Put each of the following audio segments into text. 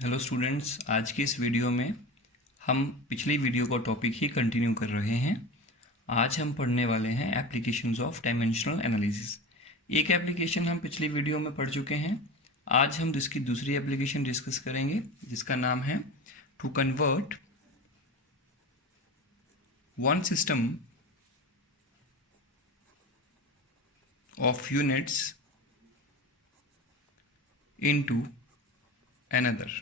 Hello students, आज की इस वीडियो में हम पिछली वीडियो का टॉपिक ही कंटिन्यू कर रहे हैं। आज हम पढ़ने वाले हैं एप्लीकेशंस ऑफ डायमेंशनल एनालिसिस। एक एप्लीकेशन हम पिछली वीडियो में पढ़ चुके हैं। आज हम इसकी दूसरी एप्लीकेशन डिस्कस करेंगे जिसका नाम है to convert one system of units into another.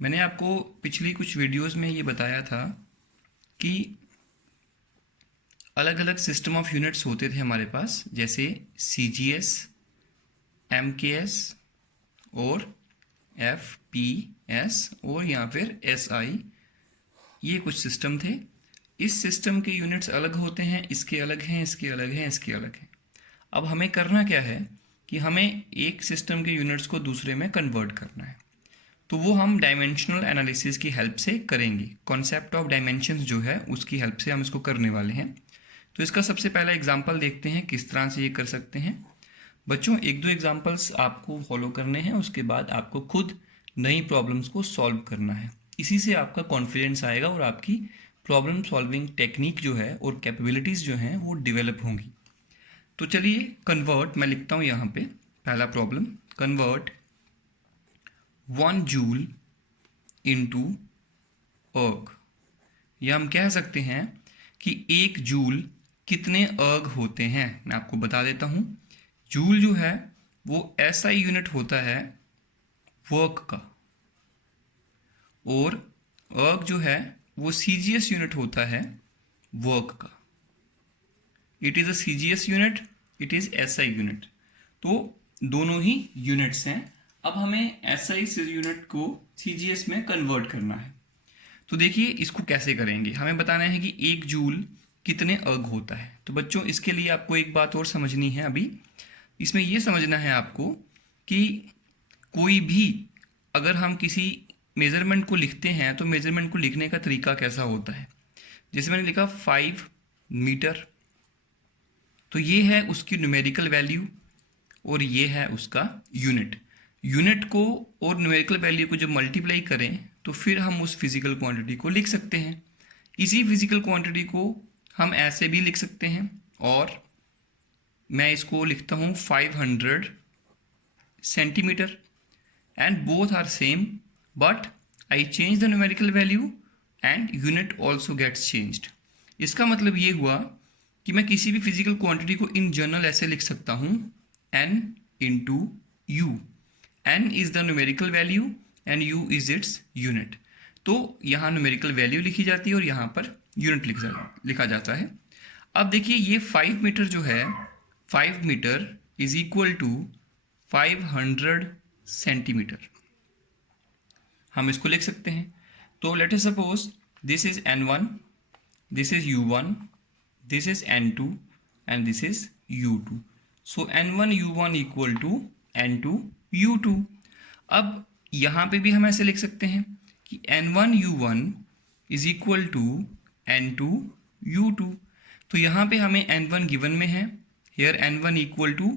मैंने आपको पिछली कुछ वीडियोस में ये बताया था कि अलग अलग सिस्टम ऑफ यूनिट्स होते थे हमारे पास, जैसे CGS, MKS और FPS और या फिर SI। ये कुछ सिस्टम थे। इस सिस्टम के यूनिट्स अलग होते हैं, इसके अलग हैं, इसके अलग हैं, इसके अलग हैं। अब हमें करना क्या है कि हमें एक सिस्टम के यूनिट्स को दूसरे में कन्वर्ट करना है। तो वो हम डायमेंशनल एनालिसिस की हेल्प से करेंगे। कॉन्सेप्ट ऑफ डायमेंशंस जो है उसकी हेल्प से हम इसको करने वाले हैं। तो इसका सबसे पहला एग्जांपल देखते हैं किस तरह से ये कर सकते हैं। बच्चों, एक दो एग्जांपल्स आपको फॉलो करने हैं, उसके बाद आपको खुद नई प्रॉब्लम्स को सॉल्व करना है। इसी से आपका कॉन्फिडेंस आएगा और आपकी प्रॉब्लम सॉल्विंग टेक्निक जो है और कैपेबिलिटीज़ जो हैं वो डेवलप होंगी। तो चलिए कन्वर्ट, मैं लिखता हूँ यहाँ पे पहला प्रॉब्लम, कन्वर्ट 1 जूल इंटू अर्ग। या हम कह सकते हैं कि 1 जूल कितने अर्ग होते हैं। मैं आपको बता देता हूँ। जूल जो है वो SI यूनिट होता है वर्क का, और अर्ग जो है वो CGS यूनिट होता है वर्क का। It is a CGS unit, it is SI unit. तो दोनों ही यूनिट्स हैं। अब हमें SI यूनिट को CGS में कन्वर्ट करना है। तो देखिए इसको कैसे करेंगे। हमें बताना है कि 1 जूल कितने अर्ग होता है। तो बच्चों, इसके लिए आपको एक बात और समझनी है। अभी इसमें यह समझना है आपको कि कोई भी अगर हम किसी मेज़रमेंट को लिखते हैं तो मेज़रमेंट को लिखने का तरीका कैसा होता है। जैसे मैंने लिखा 5 मीटर, तो ये है उसकी न्यूमेरिकल वैल्यू और ये है उसका यूनिट। यूनिट को और न्यूमेरिकल वैल्यू को जब मल्टीप्लाई करें तो फिर हम उस फिजिकल क्वांटिटी को लिख सकते हैं। इसी फिजिकल क्वांटिटी को हम ऐसे भी लिख सकते हैं, और मैं इसको लिखता हूँ 500 centimetre, and both are same, but I change the numerical value and unit also gets changed. इसका मतलब ये हुआ कि मैं किसी भी फिजिकल क्वांटिटी को इन जनरल ऐसे लिख सकता हूँ n into you. n is the numerical value and u is its unit. तो यहाँ न्यूमेरिकल वैल्यू लिखी जाती है और यहाँ पर यूनिट लिखा जाता है। अब देखिए ये 5 मीटर जो है, 5 metre is equal to 500 centimetre. हम इसको लिख सकते हैं। तो let us suppose this is n1, this is u1, this is n2 and this is u2. So n1 u1 equal to n2 u2. अब यहाँ पे भी हम ऐसे लिख सकते हैं कि n1 u1 is equal to n2 u2. तो यहाँ पे हमें n1 गिवन में है, here n1 equal to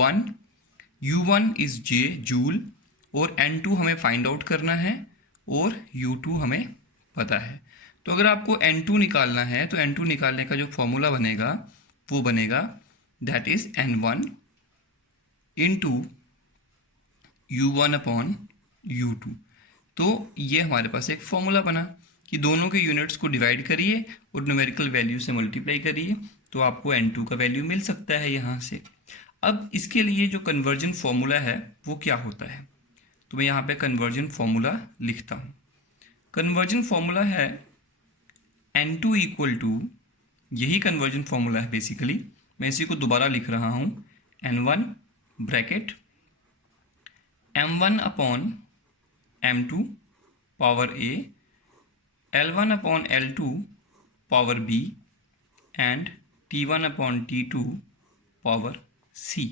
1, u1 is j joule, और n2 हमें फाइंड आउट करना है और u2 हमें पता है। तो अगर आपको n2 निकालना है तो n2 निकालने का जो फॉर्मूला बनेगा वो बनेगा that is n1 into u1 upon u2। तो ये हमारे पास एक फॉर्मूला बना कि दोनों के यूनिट्स को डिवाइड करिए और न्यूमेरिकल वैल्यू से मल्टीप्लाई करिए तो आपको n2 का वैल्यू मिल सकता है यहाँ से। अब इसके लिए जो कन्वर्जन फॉर्मूला है वो क्या होता है, तो मैं यहाँ पे कन्वर्जन फॉर्मूला लिखता हूँ। कन्वर्जन फॉर्मूला है n2 इक्वल टू, यही कन्वर्जन फॉर्मूला है बेसिकली। मैं इसी को दोबारा लिख रहा हूँ, n1 bracket m1 upon m2 power a, l1 upon l2 power b and t1 upon t2 power c।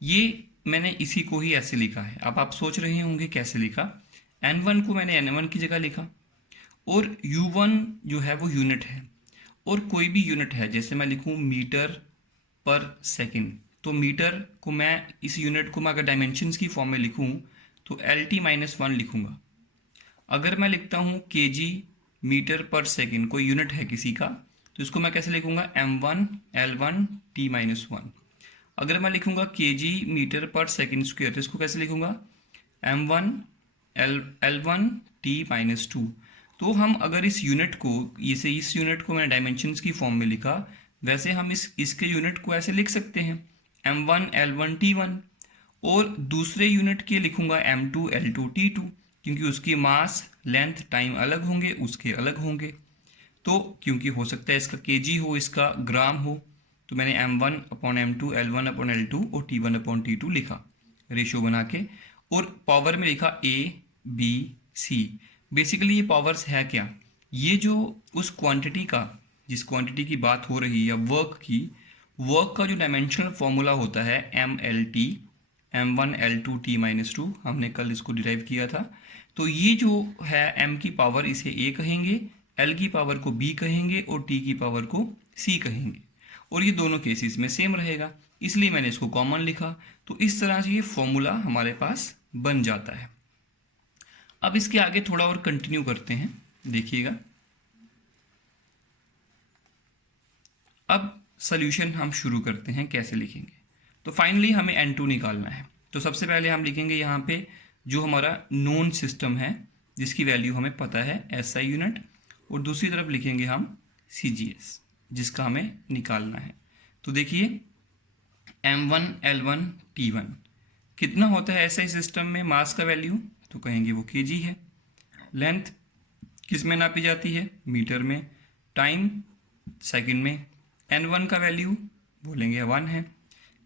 ये मैंने इसी को ही ऐसे लिखा है। अब आप सोच रहे होंगे कैसे लिखा। n1 को मैंने n1 की जगह लिखा, और u1 जो है वो यूनिट है, और कोई भी यूनिट है, जैसे मैं लिखूँ मीटर पर सेकंड, तो मीटर को मैं, इस यूनिट को मैं अगर डायमेंशंस की फॉर्म में लिखूँ तो एल टी माइनस वन लिखूँगा। अगर मैं लिखता हूँ केजी मीटर पर सेकेंड, कोई यूनिट है किसी का, तो इसको मैं कैसे लिखूँगा, m1 l1 t minus one. अगर मैं लिखूँगा केजी मीटर पर सेकेंड स्क्वायर, तो इसको कैसे लिखूँगा, m1 l1 t minus two. तो हम अगर इस यूनिट को, इस यूनिट को मैंने डायमेंशंस की फॉर्म में लिखा, वैसे हम इसके यूनिट को ऐसे लिख सकते हैं m1 l1 t1, और दूसरे यूनिट के लिखूंगा m2 l2 t2, क्योंकि उसकी मास, लेंथ, टाइम अलग होंगे, उसके अलग होंगे। तो क्योंकि हो सकता है इसका केजी हो, इसका ग्राम हो, तो मैंने m1 upon m2 l1 upon l2 और t1 अपॉन t2 लिखा रेशियो बना के, और पावर में लिखा a b c। बेसिकली ये पावर्स है क्या, ये जो उस क्वांटिटी का, जिस क्वांटिटी की बात हो रही है या वर्क का जो डायमेंशनल फॉर्मूला होता है mlt m1 l2 t minus to, हमने कल इसको डिराइव किया था। तो ये जो है m की पावर, इसे a कहेंगे, l की पावर को b कहेंगे और t की पावर को c कहेंगे, और ये दोनों केसेस में सेम रहेगा, इसलिए मैंने इसको कॉमन लिखा। तो इस तरह से ये फॉर्मूला हमारे पास बन जाता है। अब इसके आगे थोड़ा और कंटिन्यू करते हैं, देखिएगा। अब सॉल्यूशन हम शुरू करते हैं, कैसे लिखेंगे। तो फाइनली हमें n2 निकालना है। तो सबसे पहले हम लिखेंगे यहाँ पे जो हमारा नोन सिस्टम है, जिसकी वैल्यू हमें पता है SI यूनिट, और दूसरी तरफ लिखेंगे हम CGS, जिसका हमें निकालना है। तो देखिए m1 l1 t1 कितना होता है SI सिस्टम में, मास का वैल्यू, तो कहेंगे वो kg है। लेंथ किस में नापी जाती है, मीटर में। टाइम सेकंड में। n1 का वैल्यू बोलेंगे 1 है।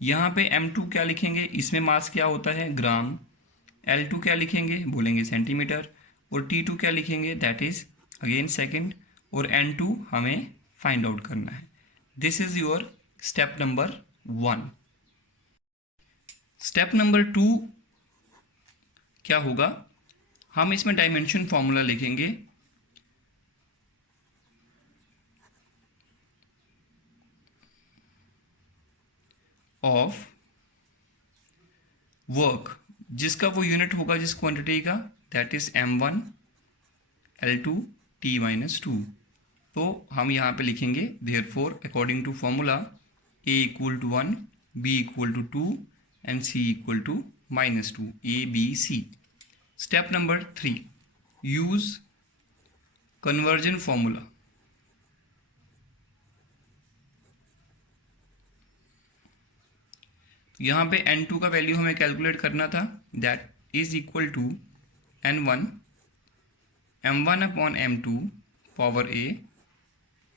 यहाँ पे m2 क्या लिखेंगे, इसमें मास क्या होता है, ग्राम। l2 क्या लिखेंगे, बोलेंगे सेंटीमीटर। और t2 क्या लिखेंगे, दैट इज अगेन सेकंड। और n2 हमें फाइंड आउट करना है। This is your step number 1। Step number 2 क्या होगा, हम इसमें डायमेंशन फॉर्मूला लिखेंगे ऑफ वर्क, जिसका वो यूनिट होगा जिस क्वांटिटी का, that is m1 l2 t minus two. तो हम यहाँ पे लिखेंगे therefore according to formula a equal to 1, b equal to 2 and c equal to minus two, a b c। Step number 3, use conversion formula. यहाँ पे n2 का value हमें calculate करना था, that is equal to n1 m1 upon m2 power a,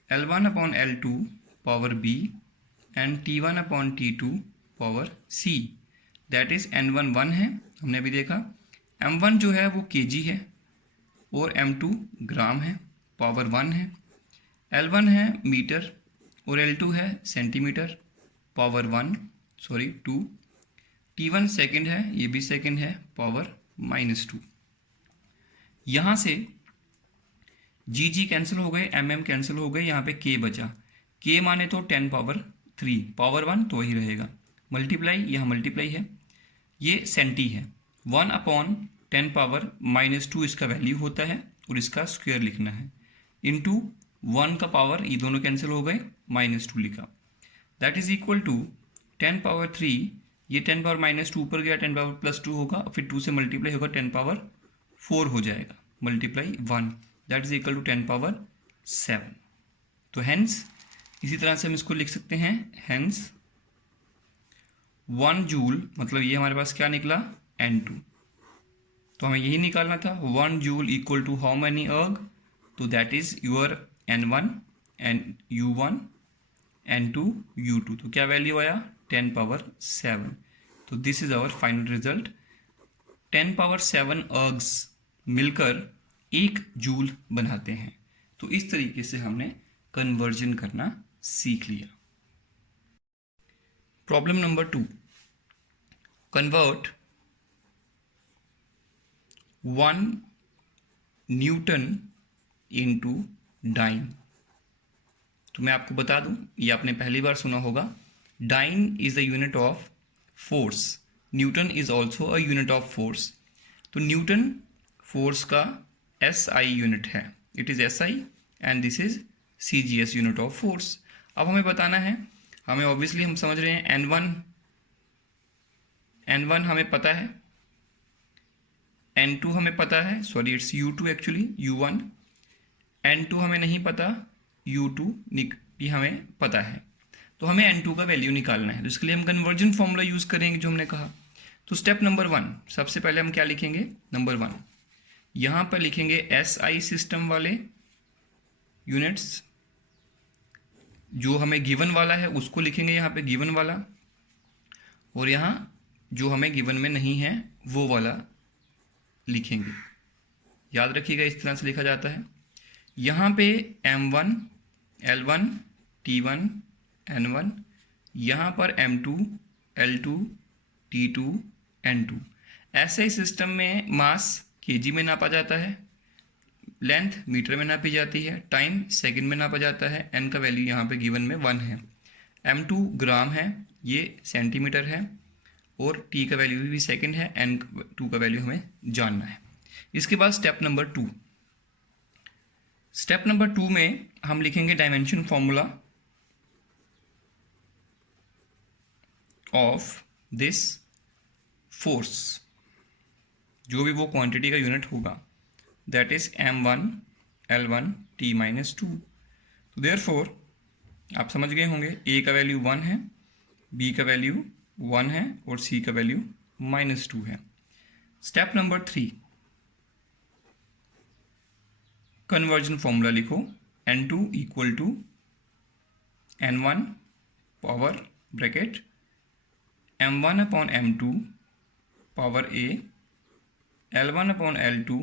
l1 upon l2 power b and t1 upon t2 power c। That is n1 1 है, हमने अभी देखा। m1 जो है वो kg है और m2 ग्राम है, पावर 1 है। l1 है मीटर और l2 है सेंटीमीटर, पावर 2। t1 सेकंड है, ये भी सेकंड है, पावर -2। यहाँ से g कैंसिल हो गए, mm कैंसिल हो गए, यहाँ पे k बचा। k माने तो 10 पावर 3, पावर 1 तो वही रहेगा। मल्टीप्लाई, यहाँ मल्टीप्लाई है, ये सेंटी है। 1 अपॉन 10 पावर -2 इसका वैल्यू होता है, और इसका स्क्वायर लिखना है, इंटू 1 का पावर, ये दोनों कैंसिल हो गए, -2 लिखा। That is equal to 10 power 3, ये 10 पावर -2 ऊपर गया, 10 पावर +2 होगा, फिर 2 से मल्टीप्लाई होगा, 10 पावर 4 हो जाएगा, multiply 1, that is equal to 10 power 7। तो हेंस इसी तरह से हम इसको लिख सकते हैं, हेंस 1 जूल, मतलब ये हमारे पास क्या निकला, n2। तो हमें यही निकालना था, 1 joule equal to how many erg, तो that is your n1 and u1 n2 u2। तो क्या वैल्यू आया, 10 पावर 7। तो this is our final result. 10 power 7 ergs मिलकर 1 जूल बनाते हैं। तो इस तरीके से हमने कन्वर्जन करना सीख लिया। Problem number 2, convert 1 newton into dyne. तो मैं आपको बता दूं, ये आपने पहली बार सुना होगा, dyne is the unit of force, newton is also a unit of force. तो न्यूटन फोर्स का SI यूनिट है, it is SI and this is CGS unit of force. अब हमें बताना है, हमें ऑब्वियसली हम समझ रहे हैं N1 हमें पता है, N2 हमें पता है, sorry it's U2 actually, U1, N2 हमें नहीं पता, U2 भी हमें पता है। तो हमें N2 का वैल्यू निकालना है, तो इसके लिए हम कन्वर्जन फॉर्मूला यूज़ करेंगे जो हमने कहा। तो स्टेप नंबर 1, सबसे पहले हम क्या लिखेंगे, नंबर 1 यहाँ पर लिखेंगे SI सिस्टम वाले यूनिट्स, जो हमें गिवन वाला है उसको लिखेंगे यहाँ पे गिवन वाला, और यहाँ जो हमें गिवन में नहीं है वो वाला लिखेंगे। याद रखिएगा इस तरह से लिखा जाता है। यहाँ पे M1, L1, T1, N1, यहाँ पर M2, L2, T2, N2। ऐसे सिस्टम में मास केजी में नापा जाता है, लेंथ मीटर में नापी जाती है, टाइम सेकंड में नापा जाता है, n का वैल्यू यहाँ पे गिवन में 1 है, M2 ग्राम है, ये सेंटीमीटर है, और t का वैल्यू भी सेकंड है, N2 का वैल्यू हमें जानना है। इसके बाद स्टेप नंबर 2, स्टेप नंबर 2 में हम लिखेंगे dimension formula of this force, जो भी वो क्वांटिटी का यूनिट होगा, that is M1 L1 T-2। तो देयरफॉर आप समझ गए होंगे, A का वैल्यू 1 है, B का वैल्यू 1 है, और C का वैल्यू -2 है। स्टेप नंबर 3, कन्वर्जन फॉर्मूला लिखो, N2 equal to N1 power bracket M1 upon M2 power A, L1 upon L2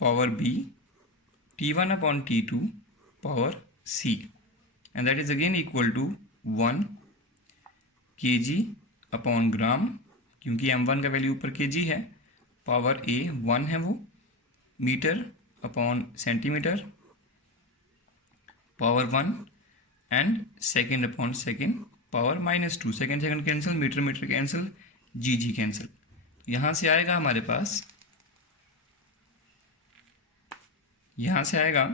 power B, T1 upon T2 power C, and that is again equal to 1 kg upon gram, क्योंकि M1 का value ऊपर kg है, power A 1 है वो, metre upon centimetre power 1, and second upon second power -2, second cancel, metre cancel, g cancel. यहाँ से आएगा हमारे पास, यहाँ से आएगा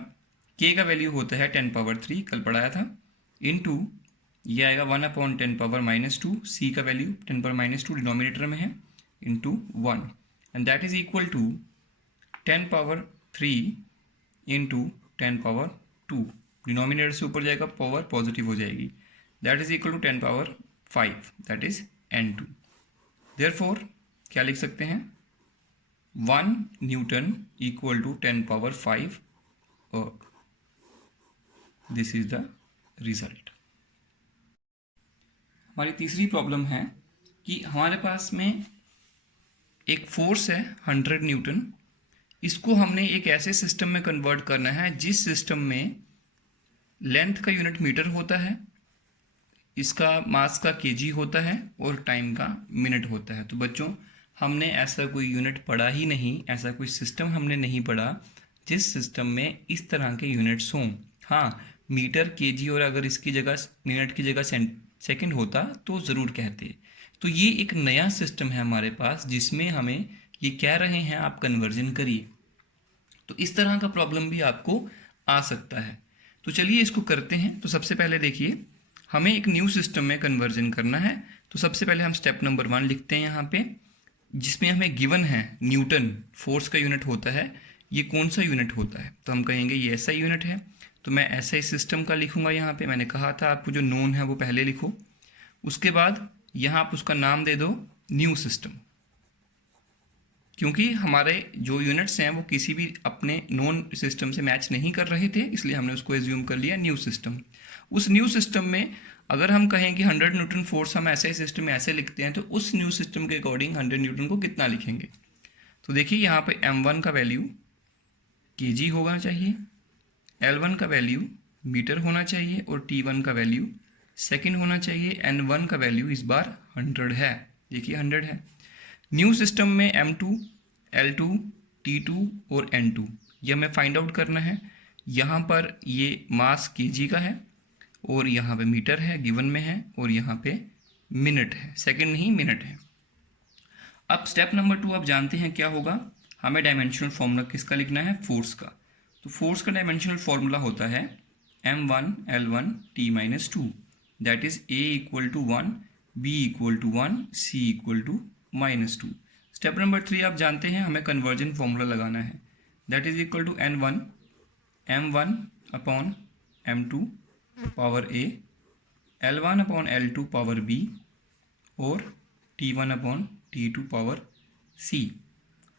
k का वैल्यू होता है 10 पावर 3, कल पढ़ाया था, इनटू ये आएगा 1 अपॉन 10 पावर -2, c का वैल्यू 10 पावर -2 डिनोमिनेटर में है, into 1, and that is equal to 10 power 3 into 10 power 2, denominator से ऊपर जाएगा, पावर पॉजिटिव हो जाएगी, that is equal to 10 power 5, that is N2। Therefore क्या लिख सकते हैं, 1 newton equal to 10 power 5 work. This is the result. हमारी तीसरी प्रॉब्लम है कि हमारे पास में एक फोर्स है 100 न्यूटन, इसको हमने एक ऐसे सिस्टम में कन्वर्ट करना है जिस सिस्टम में लेंथ का यूनिट मीटर होता है, इसका मास का केजी होता है, और टाइम का मिनट होता है। तो बच्चों हमने ऐसा कोई यूनिट पढ़ा ही नहीं, ऐसा कोई सिस्टम हमने नहीं पढ़ा जिस सिस्टम में इस तरह के यूनिट्स हों। हाँ, मीटर केजी और अगर इसकी जगह मिनट की जगह सेकंड होता तो ज़रूर कहते। तो ये एक नया सिस्टम है हमारे पास जिसमें हमें ये कह रहे हैं आप कन्वर्जन करिए। तो इस तरह का प्रॉब्लम भी आपको आ सकता है। तो चलिए इसको करते हैं। तो सबसे पहले देखिए, हमें एक न्यू सिस्टम में कन्वर्जन करना है। तो सबसे पहले हम स्टेप नंबर 1 लिखते हैं यहाँ पे, जिसमें हमें गिवन है न्यूटन फोर्स का यूनिट होता है। ये कौन सा यूनिट होता है, तो हम कहेंगे ये SI यूनिट है। तो मैं SI सिस्टम का लिखूंगा यहाँ पे। मैंने कहा था आपको जो नोन है वो पहले लिखो, उसके बाद यहाँ आप उसका नाम दे दो न्यू सिस्टम, क्योंकि हमारे जो यूनिट्स हैं वो किसी भी अपने नोन सिस्टम से मैच नहीं कर रहे थे, इसलिए हमने उसको एज्यूम कर लिया न्यू सिस्टम। उस न्यू सिस्टम में अगर हम कहें कि 100 न्यूटन फोर्स हम SI सिस्टम में ऐसे लिखते हैं, तो उस न्यू सिस्टम के अकॉर्डिंग 100 न्यूटन को कितना लिखेंगे। तो देखिए यहाँ पे M1 का वैल्यू kg होना चाहिए, L1 का वैल्यू मीटर होना चाहिए, और T1 का वैल्यू सेकंड होना चाहिए, N1 का वैल्यू इस बार 100 है। देखिए 100 है। न्यू सिस्टम में M2, L2, T2 और N2 ये हमें फाइंड आउट करना है। यहाँ पर ये मास kg का है, और यहाँ पे मीटर है गिवन में है, और यहाँ पे मिनट है, सेकंड नहीं मिनट है। अब स्टेप नंबर 2 आप जानते हैं क्या होगा, हमें डायमेंशनल फॉर्मूला किसका लिखना है, फोर्स का। तो फोर्स का डायमेंशनल फॉर्मूला होता है m1l1t-2, that is a equal to 1, b equal to 1, c equal to -2। Step number 3 आप जानते हैं, हमें कन्वर्जन फॉर्मूला लगाना है, that is equal to n1 m1 upon m2 power a, l1 upon l2 power b और t1 upon t2 power c,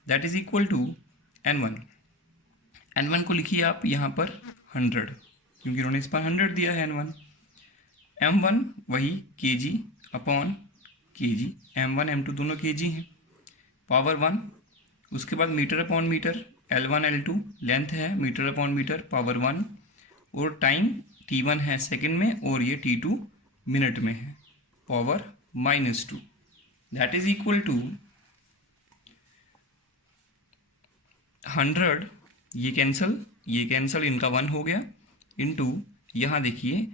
that is equal to n1 को लिखिए आप यहाँ पर 100, क्योंकि उन्होंने इस पर 100 दिया है m1 वही kg upon kg, m1 m2 दोनों kg हैं, पावर 1, उसके बाद metre upon metre, l1 l2 length है, मीटर अपॉन मीटर, पावर 1, और टाइम t1 है सेकंड में और ये t2 मिनट में है, power -2, that is equal to 100, ये कैंसल, इनका 1 हो गया, इनटू यहाँ देखिए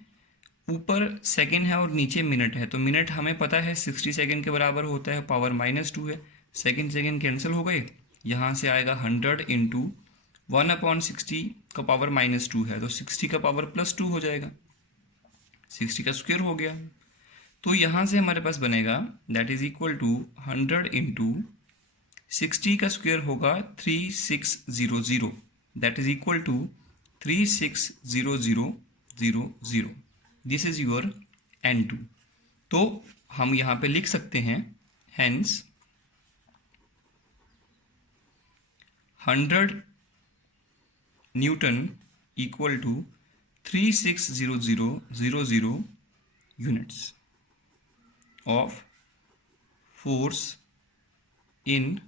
ऊपर सेकंड है और नीचे मिनट है, तो मिनट हमें पता है 60 सेकंड के बराबर होता है, पावर -2 है, सेकंड कैंसिल हो गए, यहाँ से आएगा 100 इंटू 1/60 का पावर -2 है, तो 60 का पावर +2 हो जाएगा, 60 का स्क्वायर हो गया। तो यहाँ से हमारे पास बनेगा that is equal to 100 into 60 का स्क्वायर होगा 3600, that is equal to 360000, this is your n2। तो हम यहाँ पे लिख सकते हैं hence 100 newton equal to 360000 units of force in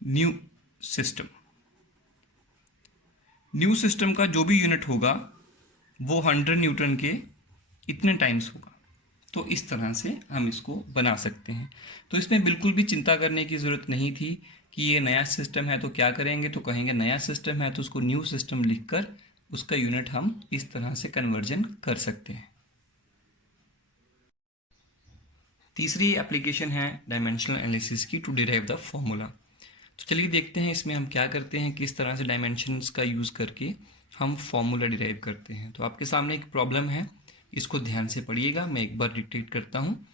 new system. New system का जो भी यूनिट होगा वो 100 न्यूटन के इतने टाइम्स होगा। तो इस तरह से हम इसको बना सकते हैं। तो इसमें बिल्कुल भी चिंता करने की ज़रूरत नहीं थी कि ये नया सिस्टम है तो क्या करेंगे, तो कहेंगे नया सिस्टम है तो उसको न्यू सिस्टम लिखकर उसका यूनिट हम इस तरह से कन्वर्जन कर सकते हैं। तीसरी एप्लीकेशन है डायमेंशनल एनालिसिस की, टू डिराइव द फॉर्मूला। तो चलिए देखते हैं इसमें हम क्या करते हैं, किस तरह से डायमेंशंस का यूज़ करके हम फॉर्मूला डिराइव करते हैं। तो आपके सामने एक प्रॉब्लम है, इसको ध्यान से पढ़िएगा, मैं एक बार डिक्टेट करता हूँ।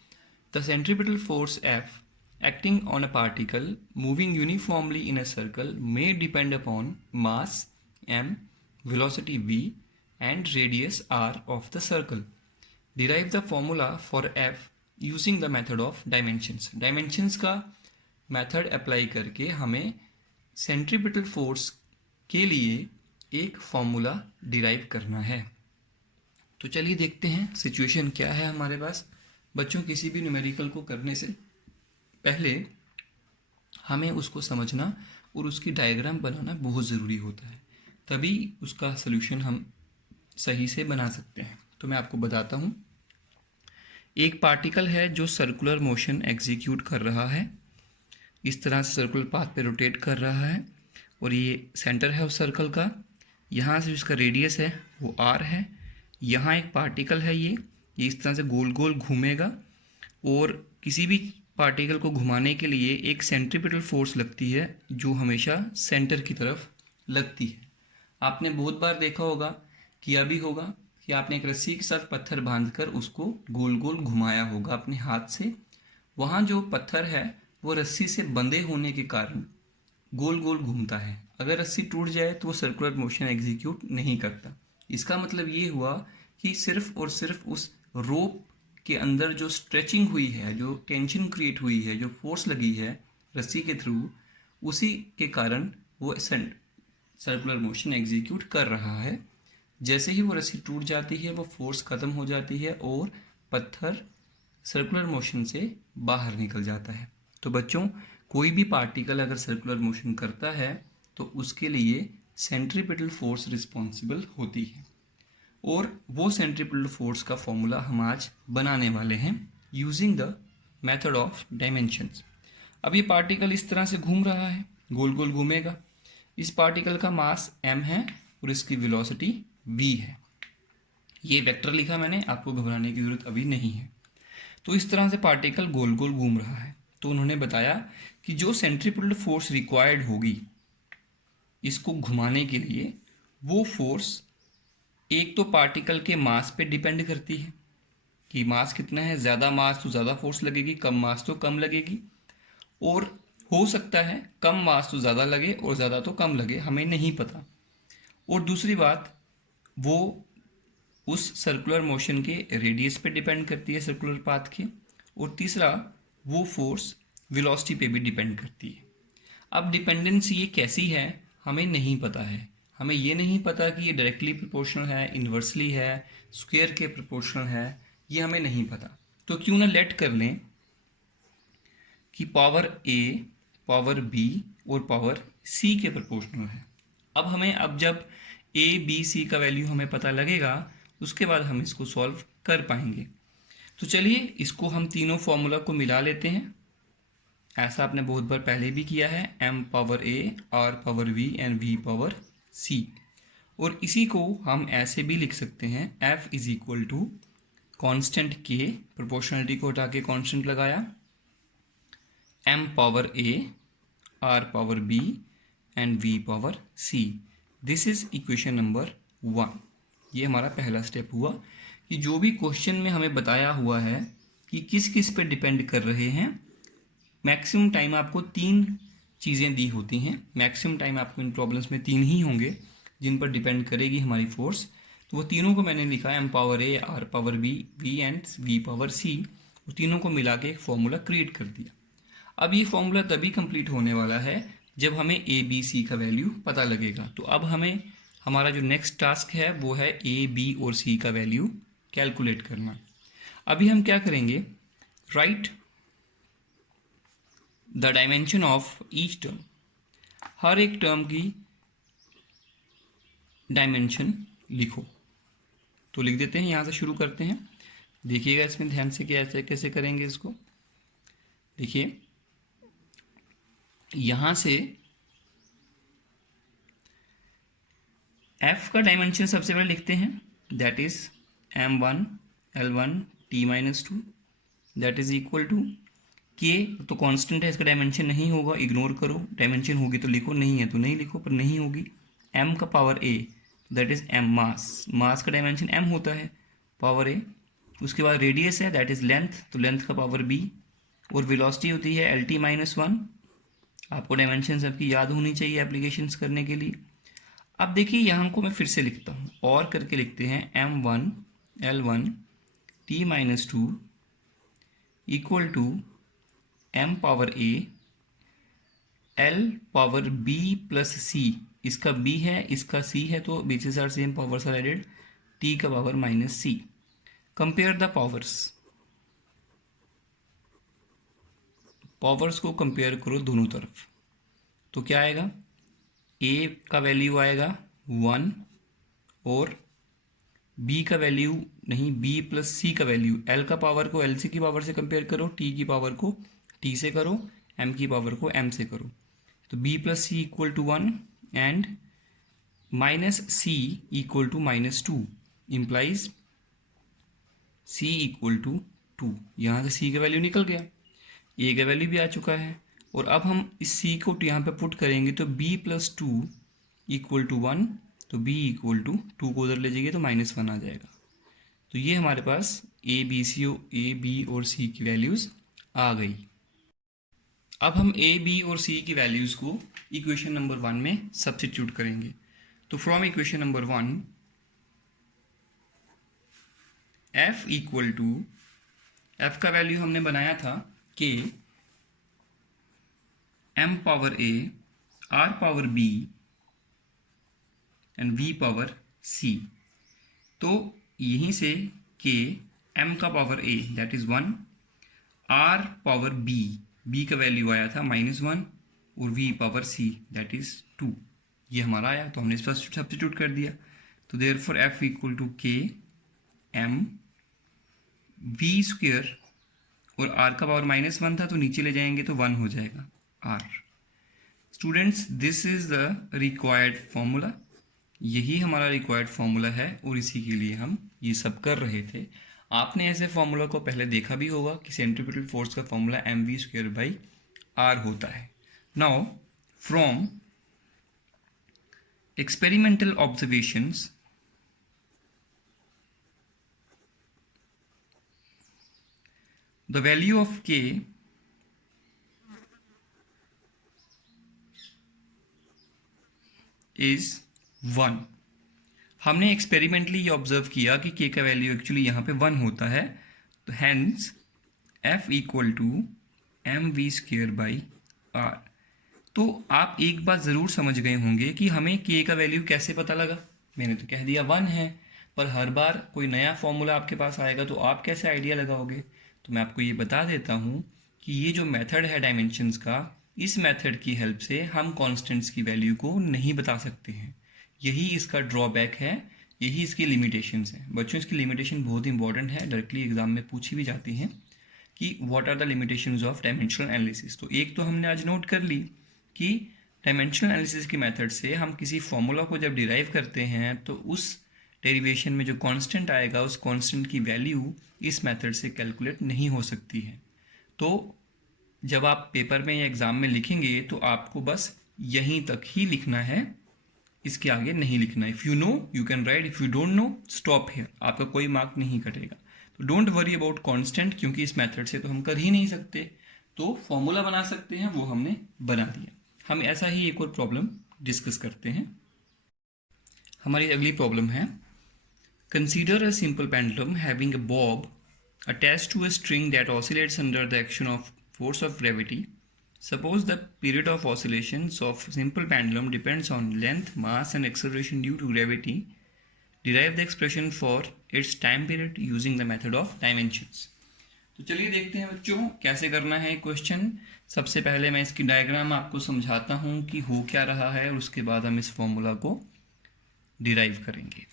The centripetal force F acting on a particle moving uniformly in a circle may depend upon mass m, velocity v and radius r of the circle. Derive the formula for F using the method of dimensions. Dimensions का method apply करके हमें centripetal force के लिए एक formula derive करना है। तो चलिए देखते हैं सिचुएशन क्या है हमारे पास। बच्चों, किसी भी न्यूमेरिकल को करने से पहले हमें उसको समझना और उसकी डायग्राम बनाना बहुत ज़रूरी होता है, तभी उसका सलूशन हम सही से बना सकते हैं। तो मैं आपको बताता हूँ। एक पार्टिकल है जो सर्कुलर मोशन एग्जीक्यूट कर रहा है, इस तरह से सर्कुलर पाथ पे रोटेट कर रहा है, और ये सेंटर है उस सर्कल का। यहाँ से उसका रेडियस है वो r है। यहाँ एक पार्टिकल है, ये इस तरह से गोल गोल घूमेगा, और किसी भी पार्टिकल को घुमाने के लिए एक सेंट्रीपिटल फोर्स लगती है जो हमेशा सेंटर की तरफ लगती है। आपने बहुत बार देखा होगा, किया भी होगा, कि आपने एक रस्सी के साथ पत्थर बांधकर उसको गोल गोल घुमाया होगा अपने हाथ से। वहाँ जो पत्थर है वो रस्सी से बंधे होने के कारण गोल गोल घूमता है। अगर रस्सी टूट जाए तो वो सर्कुलर मोशन एग्जीक्यूट नहीं करता। इसका मतलब ये हुआ कि सिर्फ और सिर्फ उस रोप के अंदर जो स्ट्रेचिंग हुई है, जो टेंशन क्रिएट हुई है, जो फोर्स लगी है रस्सी के थ्रू, उसी के कारण वो सर्कुलर मोशन एग्जीक्यूट कर रहा है। जैसे ही वो रस्सी टूट जाती है वो फोर्स ख़त्म हो जाती है और पत्थर सर्कुलर मोशन से बाहर निकल जाता है। तो बच्चों, कोई भी पार्टिकल अगर सर्कुलर मोशन करता है तो उसके लिए सेंट्रीपिटल फोर्स रिस्पॉन्सिबल होती है, और वो सेंट्रीपिटल फोर्स का फॉर्मूला हम आज बनाने वाले हैं using the method of dimensions. अब ये पार्टिकल इस तरह से घूम रहा है, गोल गोल घूमेगा। इस पार्टिकल का मास m है और इसकी वेलोसिटी v है। ये वेक्टर लिखा मैंने, आपको घबराने की जरूरत अभी नहीं है। तो इस तरह से पार्टिकल गोल गोल घूम रहा है। तो उन्होंने बताया कि जो सेंट्रीपिटल फोर्स रिक्वायर्ड होगी इसको घुमाने के लिए, वो फोर्स एक तो पार्टिकल के मास पे डिपेंड करती है कि मास कितना है, ज़्यादा मास तो ज़्यादा फोर्स लगेगी, कम मास तो कम लगेगी, और हो सकता है कम मास तो ज़्यादा लगे और ज़्यादा तो कम लगे, हमें नहीं पता। और दूसरी बात, वो उस सर्कुलर मोशन के रेडियस पे डिपेंड करती है, सर्कुलर पाथ के। और तीसरा, वो फोर्स वेलोसिटी पे भी डिपेंड करती है। अब डिपेंडेंसी ये कैसी है हमें नहीं पता है। हमें ये नहीं पता कि ये डायरेक्टली प्रोपोर्शनल है, इन्वर्सली है, स्क्वायर के प्रोपोर्शनल है, ये हमें नहीं पता। तो क्यों ना लेट कर लें कि पावर ए, पावर बी और पावर सी के प्रोपोर्शनल है। अब जब ए बी सी का वैल्यू हमें पता लगेगा, उसके बाद हम इसको सॉल्व कर पाएंगे। तो चलिए इसको हम तीनों फॉर्मूला को मिला लेते हैं। ऐसा आपने बहुत बार पहले भी किया है, m power a, r power v and v power c। और इसी को हम ऐसे भी लिख सकते हैं, f is equal to constant k, proportionality को हटा के कॉन्स्टेंट लगाया, m power a, r power b and v power c। This is equation number 1। ये हमारा पहला स्टेप हुआ कि जो भी क्वेश्चन में हमें बताया हुआ है कि किस किस पे डिपेंड कर रहे हैं, मैक्सिमम टाइम आपको 3 चीज़ें दी होती हैं। मैक्सिमम टाइम आपको इन प्रॉब्लम्स में 3 ही होंगे जिन पर डिपेंड करेगी हमारी फोर्स। तो वो तीनों को मैंने लिखा, m power a, r power b, v and v power c। वो तीनों को मिला के एक फॉर्मूला क्रिएट कर दिया। अब ये फॉर्मूला तभी कंप्लीट होने वाला है जब हमें a b c का वैल्यू पता लगेगा। तो अब हमें हमारा जो नेक्स्ट टास्क है वो है a b और c का वैल्यू कैलकुलेट करना। अभी हम क्या करेंगे, right the dimension of each term. हर एक टर्म की डायमेंशन लिखो। तो लिख देते हैं, यहाँ से शुरू करते हैं। देखिएगा इसमें ध्यान से कैसे कैसे करेंगे इसको। देखिए यहाँ से f का डायमेंशन सबसे पहले लिखते हैं, that is m1 l1 t-2 that is equal to k। तो कांस्टेंट है, इसका डायमेंशन नहीं होगा, इग्नोर करो। डायमेंशन होगी तो लिखो, नहीं है तो नहीं लिखो, पर नहीं होगी। m का power a, that is m मास, मास का डायमेंशन m होता है, पावर a। उसके बाद रेडियस है, दैट इज लेंथ, तो लेंथ का पावर b। और वेलोसिटी होती है lt-1। आपको डायमेंशन सबकी याद होनी चाहिए एप्लीकेशंस करने के लिए। अब देखिए यहाँ को मैं फिर से लिखता हूँ, और करके लिखते हैं m1 l1 t-2 equal to m power a l power b plus c। इसका b है, इसका c है, तो basis are same, powers are added, t का power minus c। Compare the powers, powers को कंपेयर करो दोनों तरफ। तो क्या आएगा, a का वैल्यू आएगा 1 और b का वैल्यू नहीं, b प्लस c का वैल्यू, l का पावर को l की पावर से कंपेयर करो, t की पावर को t से करो, m की पावर को m से करो। तो b plus c equal to 1 and minus c equal to -2 implies c equal to 2। यहाँ से c का वैल्यू निकल गया, a का वैल्यू भी आ चुका है। और अब हम इस c को यहाँ पे पुट करेंगे तो b प्लस 2 इक्वल टू 1, तो b इक्वल टू 2 को उधर ले जाइए तो -1 आ जाएगा। तो ये हमारे पास a b और c की वैल्यूज़ आ गई। अब हम a b और c की वैल्यूज़ को इक्वेशन नंबर 1 में सब्स्टिट्यूट करेंगे। तो from equation number 1 f equal to, f का वैल्यू हमने बनाया था k m power a, r power b and v power c। तो यहीं से k m का power a that is 1, r power b का वैल्यू आया था -1 और v power c that is 2। ये हमारा आया, तो हमने इस पर सब्स्टिट्यूट कर दिया। तो therefore f equal to k m v square, और r का पावर -1 था तो नीचे ले जाएंगे तो 1 हो जाएगा r। Students, this is the required formula. यही हमारा रिक्वायर्ड फॉर्मूला है और इसी के लिए हम ये सब कर रहे थे। आपने ऐसे फॉर्मूला को पहले देखा भी होगा कि सेंट्रीपिटल फोर्स का फॉर्मूला mv²/r होता है. Now from experimental observations, the value of k is 1. हमने एक्सपेरिमेंटली ये ऑब्जर्व किया कि k का वैल्यू एक्चुअली यहाँ पे 1 होता है. तो hence f equal to mv²/r. तो आप एक बात ज़रूर समझ गए होंगे कि हमें k का वैल्यू कैसे पता लगा. मैंने तो कह दिया 1 है, पर हर बार कोई नया फॉर्मूला आपके पास आएगा तो आप कैसे आइडिया लगाओगे. तो मैं आपको ये बता देता हूँ कि ये जो मेथड है डायमेंशंस का, इस मेथड की हेल्प से हम कॉन्स्टेंट्स की वैल्यू को नहीं बता सकते हैं. यही इसका ड्रॉबैक है, यही इसकी लिमिटेशंस हैं. बच्चों, इसकी लिमिटेशन बहुत इंपॉर्टेंट है, डायरेक्टली एग्जाम में पूछी भी जाती हैं कि what are the limitations of dimensional analysis. तो एक तो हमने आज नोट कर ली कि डायमेंशनल एनालिसिस की मेथड से हम किसी फॉर्मूला को जब डिराइव करते हैं तो उस डेरिवेशन में जो कांस्टेंट आएगा उस कांस्टेंट की वैल्यू इस मेथड से कैलकुलेट नहीं हो सकती है. तो जब आप पेपर में या एग्ज़ाम में लिखेंगे तो आपको बस यहीं तक ही लिखना है, इसके आगे नहीं लिखना है. If you know you can right, if you don't know stop here. आपका कोई मार्क नहीं कटेगा. तो डोंट वरी अबाउट कांस्टेंट, क्योंकि इस मेथड से तो हम कर ही नहीं सकते. तो फॉर्मूला बना सकते हैं, वो हमने बना दिया. हम ऐसा ही एक और प्रॉब्लम डिस्कस करते हैं. हमारी अगली प्रॉब्लम है, consider a simple pendulum having a bob attached to a string that oscillates under the action of force of gravity. Suppose the period of oscillations of simple pendulum depends on length, mass and acceleration due to gravity. Derive the expression for its time period using the method of dimensions. तो चलिए देखते हैं बच्चों कैसे करना है question. सबसे पहले मैं इसकी डायग्राम आपको समझाता हूँ कि हो क्या रहा है और उसके बाद हम इस फॉर्मूला को डिराइव करेंगे.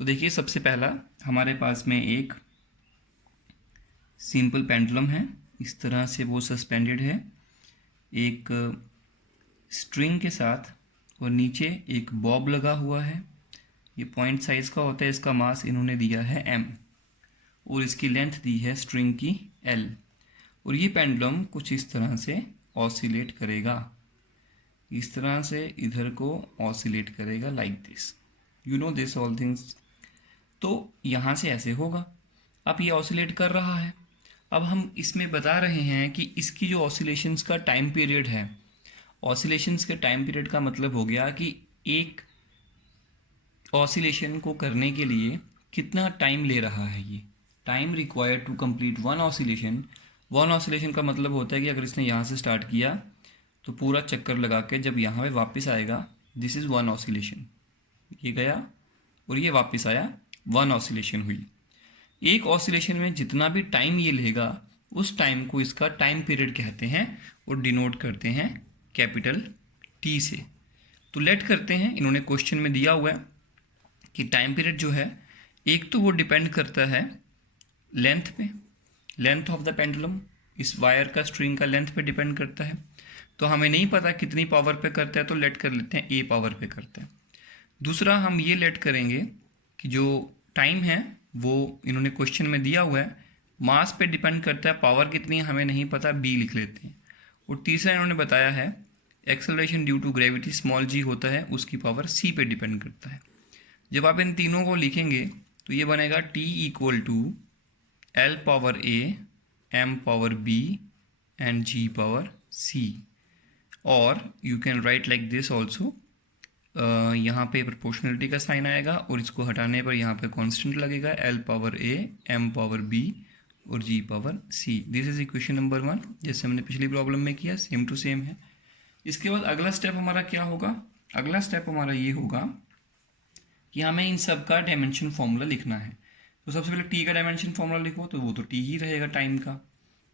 तो देखिए, सबसे पहला हमारे पास में एक सिंपल पेंडुलम है. इस तरह से वो सस्पेंडेड है एक स्ट्रिंग के साथ, और नीचे एक बॉब लगा हुआ है. ये पॉइंट साइज़ का होता है. इसका मास इन्होंने दिया है m और इसकी लेंथ दी है स्ट्रिंग की l. और ये पेंडुलम कुछ इस तरह से ऑसिलेट करेगा, इस तरह से इधर को ऑसिलेट करेगा like this. You know this all things. तो यहाँ से ऐसे होगा. अब ये ऑसिलेट कर रहा है. अब हम इसमें बता रहे हैं कि इसकी जो ऑसिलेशंस का टाइम पीरियड है, ऑसिलेशंस के टाइम पीरियड का मतलब हो गया कि एक ऑसिलेशन को करने के लिए कितना टाइम ले रहा है. ये time required to complete one oscillation. One oscillation का मतलब होता है कि अगर इसने यहाँ से स्टार्ट किया तो पूरा चक्कर लगा के जब यहाँ पे वापस आएगा, दिस इज़ वन ऑसिलेशन. ये गया और ये वापस आया, वन ऑसिलेशन हुई. एक ऑसिलेशन में जितना भी टाइम ये लेगा उस टाइम को इसका टाइम पीरियड कहते हैं और डिनोट करते हैं कैपिटल टी से. तो लेट करते हैं, इन्होंने क्वेश्चन में दिया हुआ है कि टाइम पीरियड जो है एक तो वो डिपेंड करता है लेंथ पे, लेंथ ऑफ द पेंडुलम. इस वायर का, स्ट्रिंग का लेंथ पे डिपेंड करता है. तो हमें नहीं पता कितनी पावर पे करता है, तो लेट कर लेते हैं ए पावर पे करता है. दूसरा हम ये लेट करेंगे कि जो टाइम है वो इन्होंने क्वेश्चन में दिया हुआ है, मास पे डिपेंड करता है, पावर कितनी है हमें नहीं पता, बी लिख लेते हैं. और तीसरा इन्होंने बताया है acceleration due to gravity small G होता है, उसकी पावर सी पे डिपेंड करता है. जब आप इन तीनों को लिखेंगे तो ये बनेगा T equal to L power A, M power B and G power C. और you can write like this also. यहाँ पे प्रोपोर्शनलिटी का साइन आएगा और इसको हटाने पर यहाँ पे कांस्टेंट लगेगा, L power A, M power B और G power C. This is equation number 1, जैसे हमने पिछली प्रॉब्लम में किया, सेम टू सेम है. इसके बाद अगला स्टेप हमारा क्या होगा? अगला स्टेप हमारा ये होगा कि हमें इन सब का डायमेंशन फॉर्मूला लिखना है. तो सबसे पहले टी का डायमेंशन फॉर्मूला लिखो, तो वो तो टी ही रहेगा टाइम का.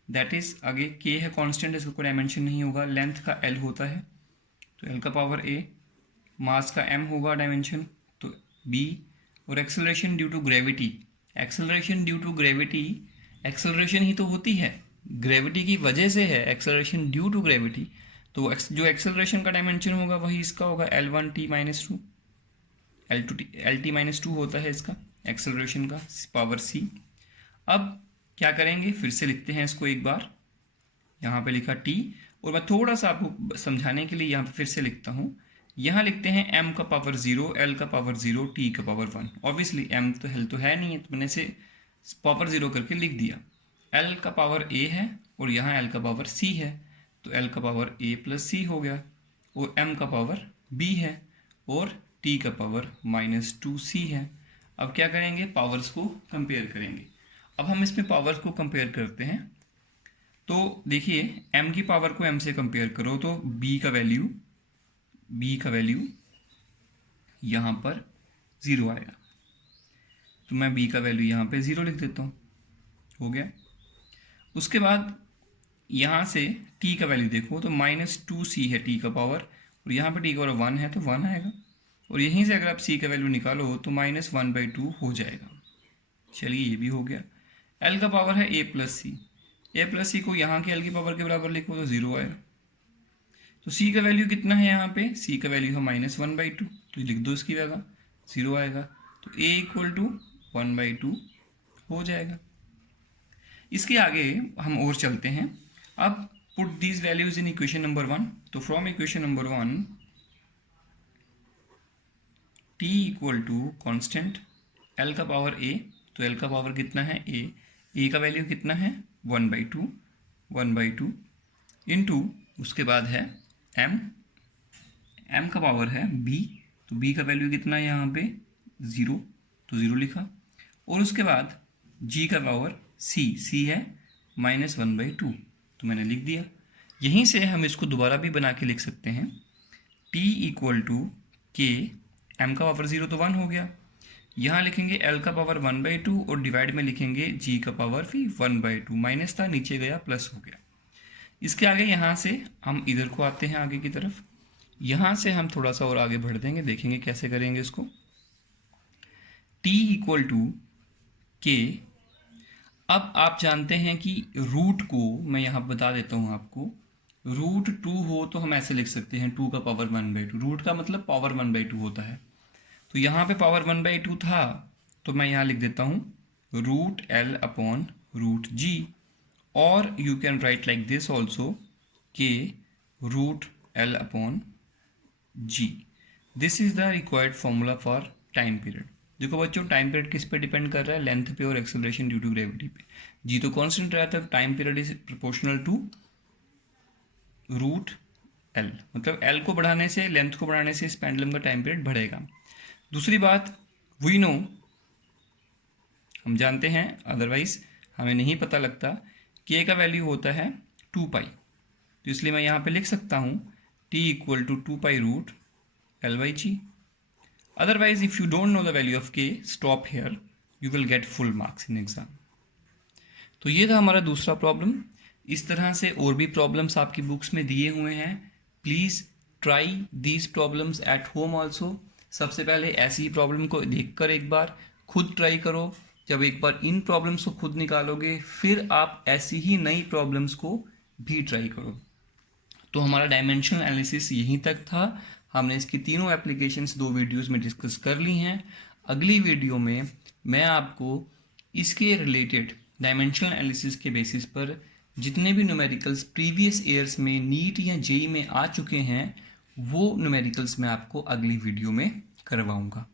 दैट इज आगे के है कांस्टेंट, इसका कोई डायमेंशन नहीं होगा. लेंथ का एल होता है तो एल का पावर ए, मास का m होगा डायमेंशन तो b, और acceleration due to gravity. Acceleration due to gravity, acceleration ही तो होती है, ग्रेविटी की वजह से है एक्सेलरेशन ड्यू टू ग्रेविटी. तो जो एक्सेलरेशन का डायमेंशन होगा वही इसका होगा, L1t-2, L2t, L t-2 होता है इसका एक्सेलरेशन का, पावर c. अब क्या करेंगे, फिर से लिखते हैं इसको एक बार, यहाँ पे लिखा t, और मैं थोड़ा सा आपको समझाने के लिए यहाँ पे फिर से लिखता हूँ। यहाँ लिखते हैं m का पावर 0, l का पावर 0, t का पावर 1। ऑब्वियसली m तो l तो है नहीं है, तो मैंने इसे पावर 0 करके लिख दिया। l का पावर a है और यहाँ l का पावर c है, तो l का पावर a प्लस c हो गया, और m का पावर b है और t का पावर -2c है। अब क्या करेंगे, पावर्स को कंपेयर करेंगे। अब हम इसमें पावर्स को कंपेयर करते हैं, तो देखिए m की पावर को m से कंपेयर करो तो b का वैल्यू यहाँ पर 0 आएगा, तो मैं b का वैल्यू यहाँ पे 0 लिख देता हूँ, हो गया। उसके बाद यहाँ से t का वैल्यू देखो तो -2c है t का पावर, और यहाँ पर t का पावर 1 है तो 1 आएगा, और यहीं से अगर आप c का वैल्यू निकालो तो -1/2 हो जाएगा। चलिए ये भी हो गया। l का पावर है a प्लस c को यहाँ के l की पावर के बराबर लिखो तो 0 आएगा। तो c का वैल्यू कितना है, यहाँ पे c का वैल्यू है -1/2, तो लिख दो इसकी जगह, 0 आएगा, तो a = 1/2 हो जाएगा। इसके आगे हम और चलते हैं। अब put these values in equation number 1। तो from equation number 1 t = constant l का पावर a, तो l का पावर कितना है a का वैल्यू कितना है 1/2 इंटू, उसके बाद है m का पावर है b, तो b का वैल्यू कितना है यहाँ पे 0, तो 0 लिखा, और उसके बाद g का पावर c है -1/2, तो मैंने लिख दिया। यहीं से हम इसको दोबारा भी बना के लिख सकते हैं, t = k, m का पावर 0 तो 1 हो गया, यहाँ लिखेंगे l का पावर 1/2 और डिवाइड में लिखेंगे g का पावर भी 1/2, माइनस था नीचे गया प्लस हो गया। इसके आगे यहाँ से हम इधर को आते हैं आगे की तरफ, यहाँ से हम थोड़ा सा और आगे बढ़ देंगे, देखेंगे कैसे करेंगे इसको। t = k, अब आप जानते हैं कि रूट को मैं यहाँ बता देता हूँ आपको, √2 हो तो हम ऐसे लिख सकते हैं 2 का पावर 1/2, रूट का मतलब पावर 1/2 होता है, तो यहाँ पे पावर 1/2 था, तो मैं यहाँ लिख देता हूँ √L/√G, और you can write like this also k √L/G। This is the required formula for time period. देखो बच्चों, टाइम पीरियड किस पे डिपेंड कर रहा है, लेंथ पे और एक्सेलरेशन ड्यू टू ग्रेविटी पे। जी तो कांस्टेंट रहता है, time period is proportional to √L, मतलब L को बढ़ाने से, लेंथ को बढ़ाने से इस पेंडुलम का टाइम पीरियड बढ़ेगा। दूसरी बात, वी नो, हम जानते हैं, अदरवाइज हमें नहीं पता लगता, k का वैल्यू होता है 2π, तो इसलिए मैं यहाँ पे लिख सकता हूँ t = 2π√L/G। Otherwise, if you don't know the value of k, stop here. You will get full marks in exam. तो ये था हमारा दूसरा प्रॉब्लम। इस तरह से और भी प्रॉब्लम्स आपकी बुक्स में दिए हुए हैं। Please try these problems at home also. सबसे पहले ऐसी ही प्रॉब्लम को देखकर एक बार खुद ट्राई करो। जब एक बार इन प्रॉब्लम्स को खुद निकालोगे, फिर आप ऐसी ही नई प्रॉब्लम्स को भी ट्राई करो। तो हमारा डायमेंशनल एनालिसिस यहीं तक था। हमने इसकी तीनों एप्लीकेशंस 2 वीडियोस में डिस्कस कर ली हैं। अगली वीडियो में मैं आपको इसके रिलेटेड डायमेंशनल एनालिसिस के बेसिस पर जितने भी न्यूमेरिकल्स प्रीवियस ईयर्स में नीट या जेईई में आ चुके हैं, वो न्यूमेरिकल्स मैं आपको अगली वीडियो में करवाऊंगा।